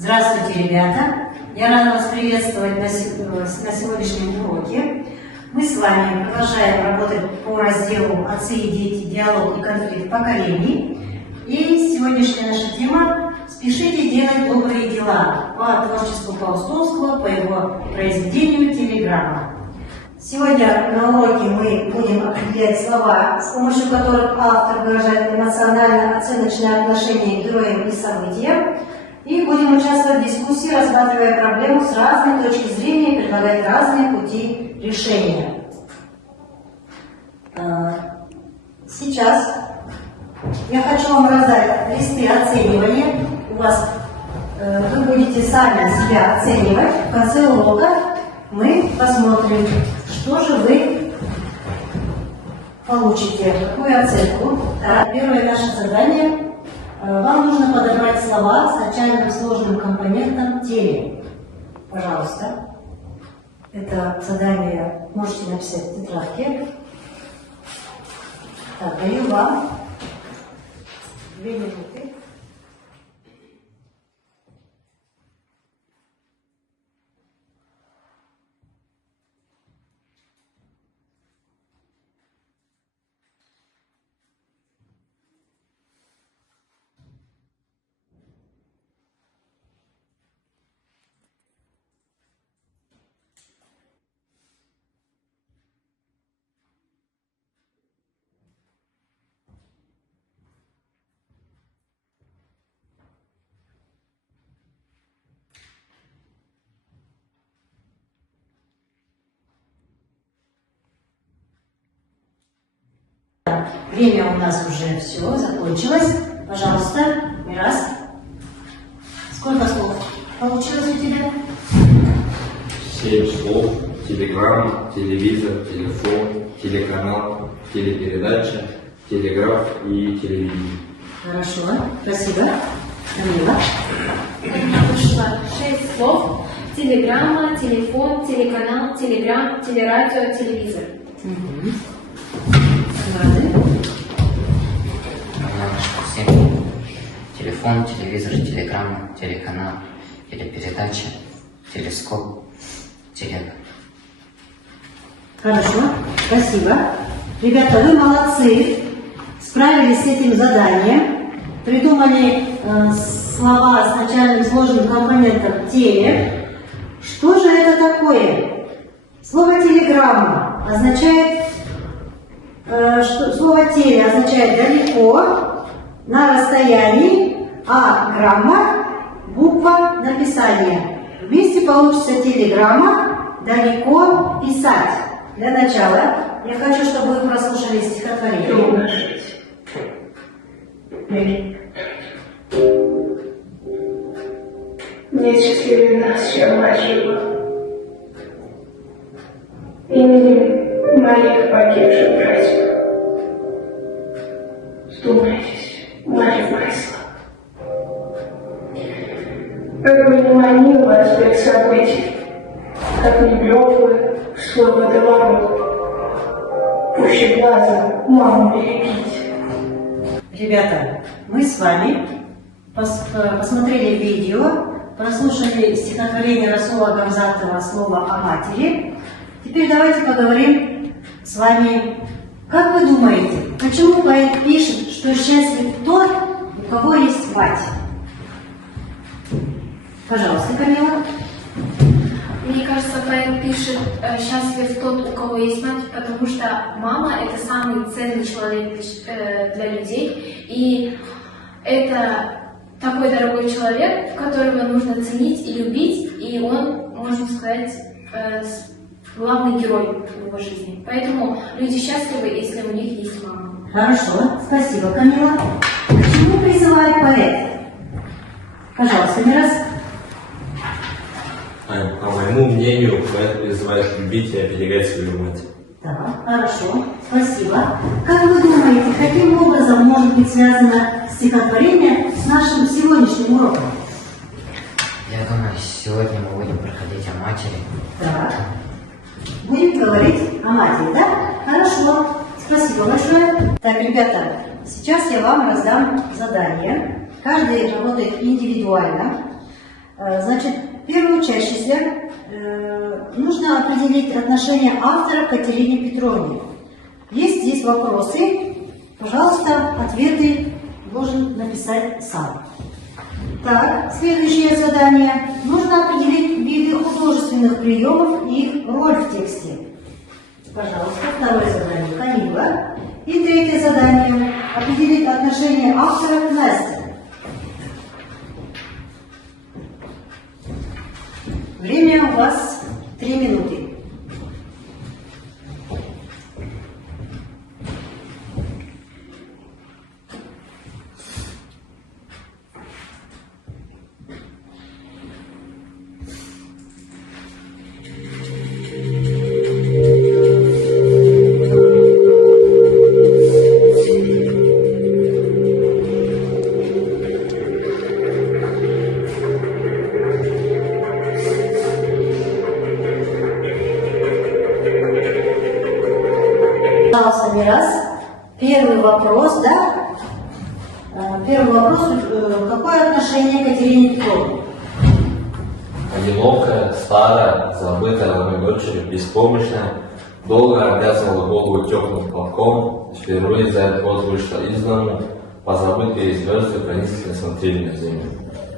Здравствуйте, ребята! Я рада вас приветствовать на сегодняшнем уроке. Мы с вами продолжаем работать по разделу «Отцы и дети. Диалог и конфликт поколений». И сегодняшняя наша тема «Спешите делать добрые дела» по творчеству Паустовского, по его произведению «Телеграмма». Сегодня на уроке мы будем определять слова, с помощью которых автор выражает эмоционально-оценочное отношение к героям и событиям. И будем участвовать в дискуссии, рассматривая проблему с разной точки зрения и предлагать разные пути решения. Сейчас я хочу вам раздать листы оценивания. Вы будете сами себя оценивать. В конце урока мы посмотрим, что же вы получите, какую оценку. Первое наше задание. Вам нужно подобрать слова с начальным сложным компонентом «теле». Пожалуйста. Это задание можете написать в тетрадке. Так, даю вам 2 минуты. Время у нас уже все закончилось. Пожалуйста, Мирас. Сколько слов получилось у тебя? 7 слов. Телеграмма, телевизор, телефон, телеканал, телепередача, телеграф и телевидение. Хорошо, спасибо. Камила. У меня вышло 6 слов. Телеграмма, телефон, телеканал, телеграмм, телерадио, телевизор. Угу. Телефон, телевизор, телеграмма, телеканал, телепередача, телескоп, телега. Хорошо, спасибо. Ребята, вы молодцы. Справились с этим заданием. Придумали слова с начальным сложным компонентом «теле». Что же это такое? Слово «телеграмма» означает, слово «теле» означает «далеко», «на расстоянии», а «грамма» – буква написания. Вместе получится «телеграмма», «далеко», «писать». Для начала я хочу, чтобы вы прослушали стихотворение. Трудно жить. Нет счастливее нас, чем жива. Именем моих погибших братьев. Вдумайтесь, Марья Марисла. Как бы не манил вас бег событий, как не влек вы в свой водоворот, пуще глаза маму берегите. Ребята, мы с вами посмотрели видео, прослушали стихотворение Расула Гамзатова «Слово о матери». Теперь давайте поговорим с вами. Как вы думаете, почему поэт пишет, что счастлив тот, у кого есть мать? Пожалуйста, Камила. Мне кажется, поэт пишет «счастлив тот, у кого есть мать», потому что мама – это самый ценный человек для людей. И это такой дорогой человек, которого нужно ценить и любить, и он, можно сказать, главный герой в его жизни. Поэтому люди счастливы, если у них есть мама. Хорошо, спасибо, Камила. К чему призывает поэт? Пожалуйста, Мирас. По моему мнению, поэт призывает любить и оберегать свою мать. Да, хорошо, спасибо. Как вы думаете, каким образом может быть связано стихотворение с нашим сегодняшним уроком? Я думаю, сегодня мы будем проходить о матери. Так. Будем говорить о матери, да? Хорошо, спасибо большое. Так, ребята, сейчас я вам раздам задание. Каждый работает индивидуально. Значит, первый учащийся нужно определить отношение автора к Катерине Петровне. Есть здесь вопросы. Пожалуйста, ответы должен написать сам. Так, следующее задание. Нужно определить виды художественных приемов и их роль в тексте. Пожалуйста, второе задание Камила. И третье задание. Определить отношение автора к Насте. Время у вас 3 минуты. Пожалуйста, Мирас. Первый вопрос, да? Первый вопрос, какое отношение к Катерине Петровне? Одинокая, старая, забытая родной дочерью, беспомощная, долго обвязывала голову теплым платком, впервые за этот год вышла из дому, позабытые звезды пронзительно смотрели на землю.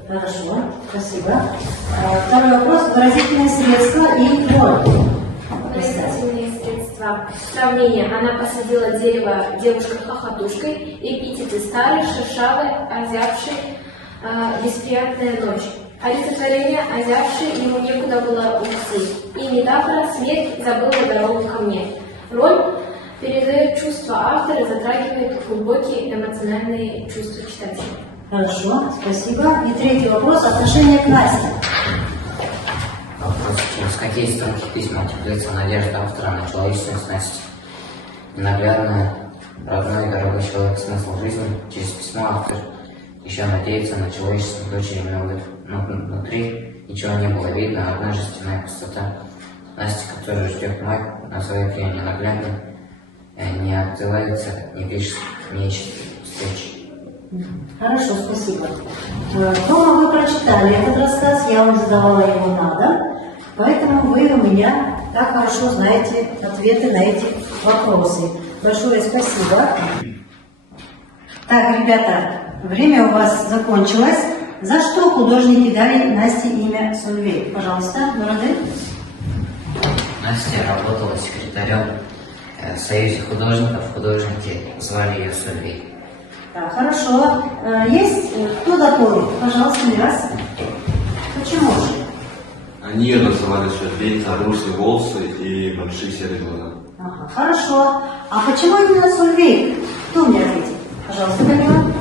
Хорошо, спасибо. Второй вопрос, выразительные средства и роль. Выразительные средства. Сравнение. Она посадила дерево девушкой-хохотушкой, эпитеты старый, шершавый, озябший, бесприятная ночь. Олицетворение озябший, ему некуда было уйти. И метафора смерть забыла дорогу ко мне. Роль передает чувства автора, затрагивает глубокие эмоциональные чувства читателя. Хорошо, спасибо. И третий вопрос, отношение к Насте. Вопрос, через какие строки письма теплится надежда автора на человечность Насти. Наглядно, родной и дорогой человек, смысл жизни, через письмо автор еще надеется на человечество дочери Милды. Но внутри ничего не было видно, одна жестяная пустота. Настя, которая ждет мать, называет ее ненаглядной, не отзывается, не пишет, не ищет встречи. Хорошо, спасибо. Дома вы прочитали этот рассказ, я вам задавала его на дом, поэтому вы у меня так хорошо знаете ответы на эти вопросы. Большое спасибо. Так, ребята, время у вас закончилось. За что художники дали Насте имя Сольвей? Пожалуйста, Нурадын. Настя работала секретарем в Союзе художников, художники звали ее Сольвей. Так, хорошо. Есть кто дополнит? Пожалуйста, Мирас. Почему же? Они ее называли Сольвей за русые волосы и большие серые глаза. Ага, хорошо. А почему именно Сольвей? Кто мне ответит? Пожалуйста, Камила.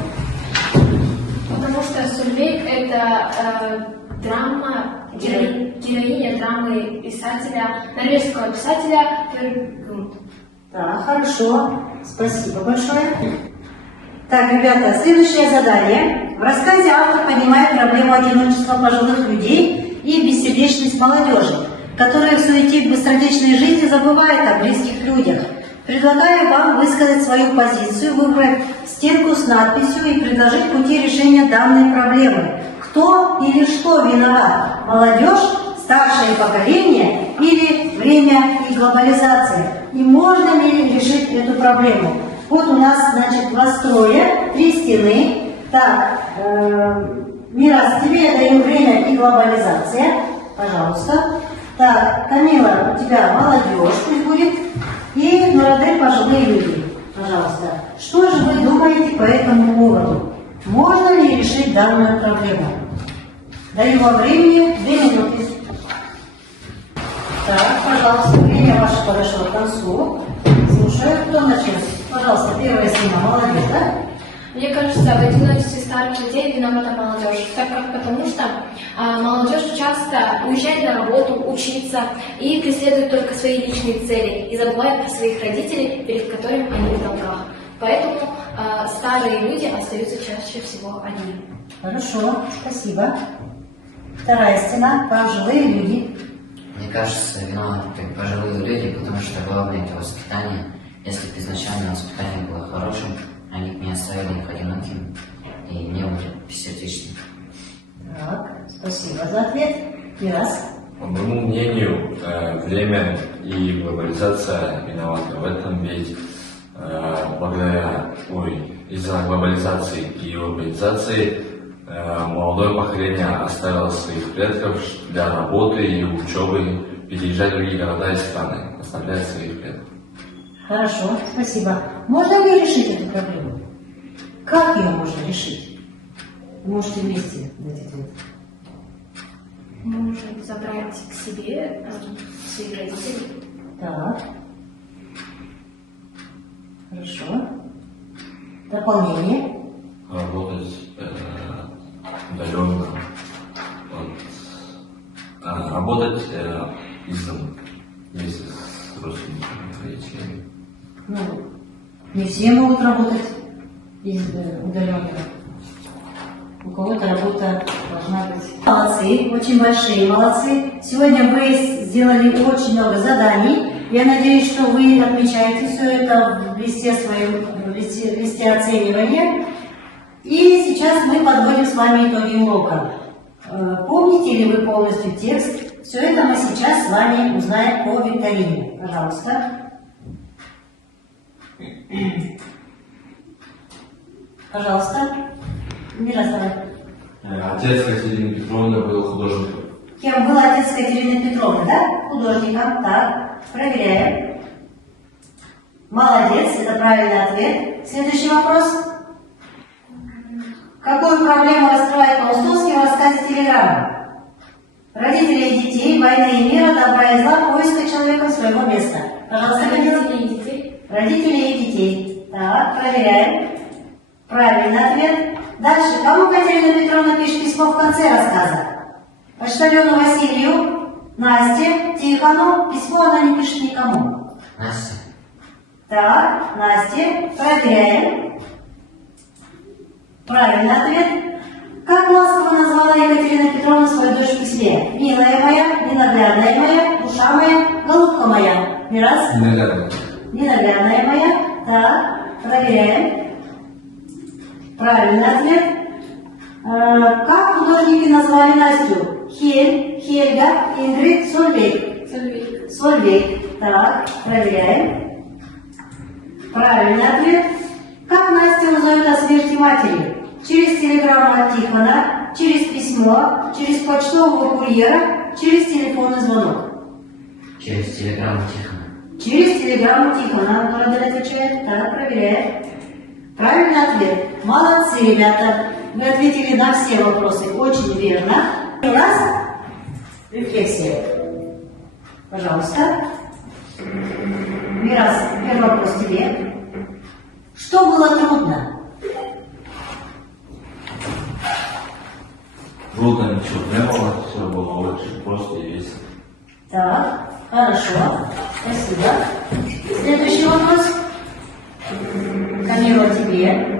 Потому что Сольвейк – это драма, героиня драмы писателя, норвежского писателя Бергунд. Так, хорошо. Спасибо большое. Так, ребята, следующее задание. В рассказе автор поднимает проблему одиночества пожилых людей и бессердечность молодежи, которая в суете быстротечной жизни забывает о близких людях. Предлагаю вам высказать свою позицию, выбрать стенку с надписью и предложить пути решения данной проблемы. Кто или что виноват? Молодежь, старшее поколение или время и глобализация? И можно ли решить эту проблему? Вот у нас, значит, 2 строя, 3 стены. Так, Мирас, тебе я даю время и глобализация. Пожалуйста. Так, Камила, у тебя молодежь пусть будет. И Нурадын, пожилые люди. Пожалуйста. Что же вы думаете по этому поводу? Можно ли решить данную проблему? Даю вам времени 2 минуты. Так, пожалуйста, время ваше подошло к концу. Слушаю, кто начнет? Пожалуйста, первая стена, молодежь, да? Мне кажется, в одиночестве старых людей виновата молодежь, потому что молодежь часто уезжает на работу, учиться и преследует только свои личные цели и забывает про своих родителей, перед которыми они в долгах. Поэтому старые люди остаются чаще всего одни. Хорошо, спасибо. Вторая стена, пожилые люди. Мне кажется, виноваты пожилые люди, потому что главное это воспитание. Если бы изначально воспитание было хорошим, они бы не оставили их одиноким и не были бессердечными. Так, спасибо за ответ. Мирас? По моему мнению, время и глобализация виноваты в этом, ведь из-за глобализации и урбанизации молодое поколение оставило своих предков для работы и учебы, переезжать в другие города и страны, оставляя своих предков. Хорошо, спасибо. Можно ли решить эту проблему? Как ее можно решить? Вы можете вместе дать ответ. Можно забрать к себе своих родителей. Так. Хорошо. Дополнение. Работать удаленно, работать из дома вместе с родственниками, родителями. Ну, не все могут работать удаленно. У кого-то работа должна быть. Молодцы, очень большие молодцы. Сегодня вы сделали очень много заданий. Я надеюсь, что вы отмечаете все это в листе оценивания. И сейчас мы подводим с вами итоги урока. Помните ли вы полностью текст? Все это мы сейчас с вами узнаем по викторине. Пожалуйста. Пожалуйста. Мирас, давай. Отец Катерины Петровны был художником. Кем был отец Катерины Петровны, да? Художником. Так, проверяем. Молодец, это правильный ответ. Следующий вопрос. Какую проблему раскрывает Паустовский в рассказе «Телеграмма»? Родителей и детей, войны и мира, добра и зла, поиска человеком своего места. Пожалуйста, Родителей и детей. Родителей и детей. Так, проверяем. Правильный ответ. Дальше. Кому Катерина Петровна пишет письмо в конце рассказа? Почтальону Василию, Насте, Тихону. Письмо она не пишет никому. Настя. Так, Насте. Проверяем. Правильный ответ. Как ласково назвала Екатерина Петровна свою дочь в письме? Милая моя, ненаглядная моя, душа моя, голубка моя. Мирас? Ненаглядная. Ненаглядная моя. Так, проверяем. Правильный ответ. Как художники назвали Настю? Хельга, Ингрид, Сольвейг. Сольвейг. Сольвейг. Так, проверяем. Правильный ответ. Как Настя узнает о смерти матери? Через телеграмму от Тихона, через письмо, через почтового курьера, через телефонный звонок. Через телеграмму Тихона. Через телеграмму Тихона. Народель отвечает. Так, проверяем. Правильный ответ. Молодцы, ребята. Вы ответили на все вопросы очень верно. У нас рефлексия. Пожалуйста. Мирас, первый вопрос тебе. Что было трудно? Трудно ничего не было, все было очень просто и весело. Так, хорошо. Спасибо. Следующий вопрос. Камила, тебе.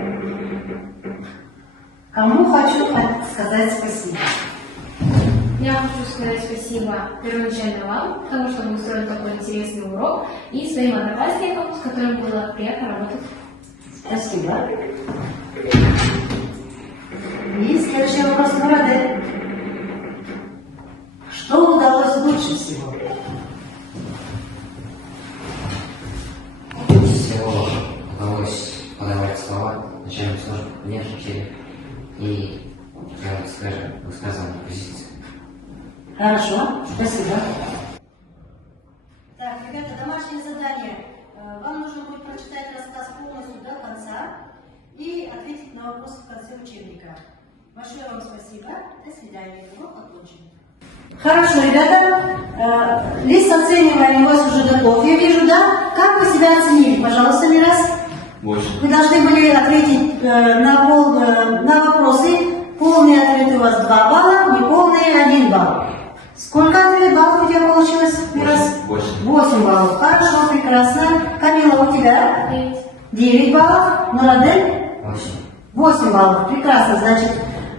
Кому хочу сказать спасибо? Я хочу сказать спасибо первоначально вам, потому что вы устроили такой интересный урок, и своим одноклассникам, с которыми было приятно работать. Спасибо. И следующий вопрос, Мураде. Что удалось лучше всего? Лучше всего удалось подавать слова, начальным службам внешних и делать, скажем, высказывание позиции. Хорошо, спасибо. Так, ребята, домашнее задание. Вам нужно будет прочитать рассказ полностью до конца и ответить на вопросы в конце учебника. Большое вам спасибо. До свидания. Урок окончен. Хорошо, ребята. Лист оценивания у вас уже готов. Я вижу, да? Как вы себя оценили? Пожалуйста, Мирас. Очень. Вы должны были ответить на вопросы. Полные ответы у вас 2 балла, неполные 1 балл. Сколько баллов у тебя получилось, Мирас? 8 баллов. Хорошо, прекрасно. Камила, у тебя? 9 баллов. Мурадель? 8 баллов. Прекрасно. Значит,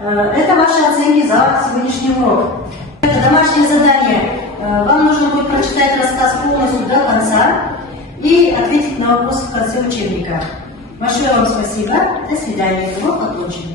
это ваши оценки за сегодняшний урок. Это домашнее задание. Вам нужно будет прочитать рассказ полностью до конца и ответить на вопросы в конце учебника. Большое вам спасибо. До свидания. Урок окончен.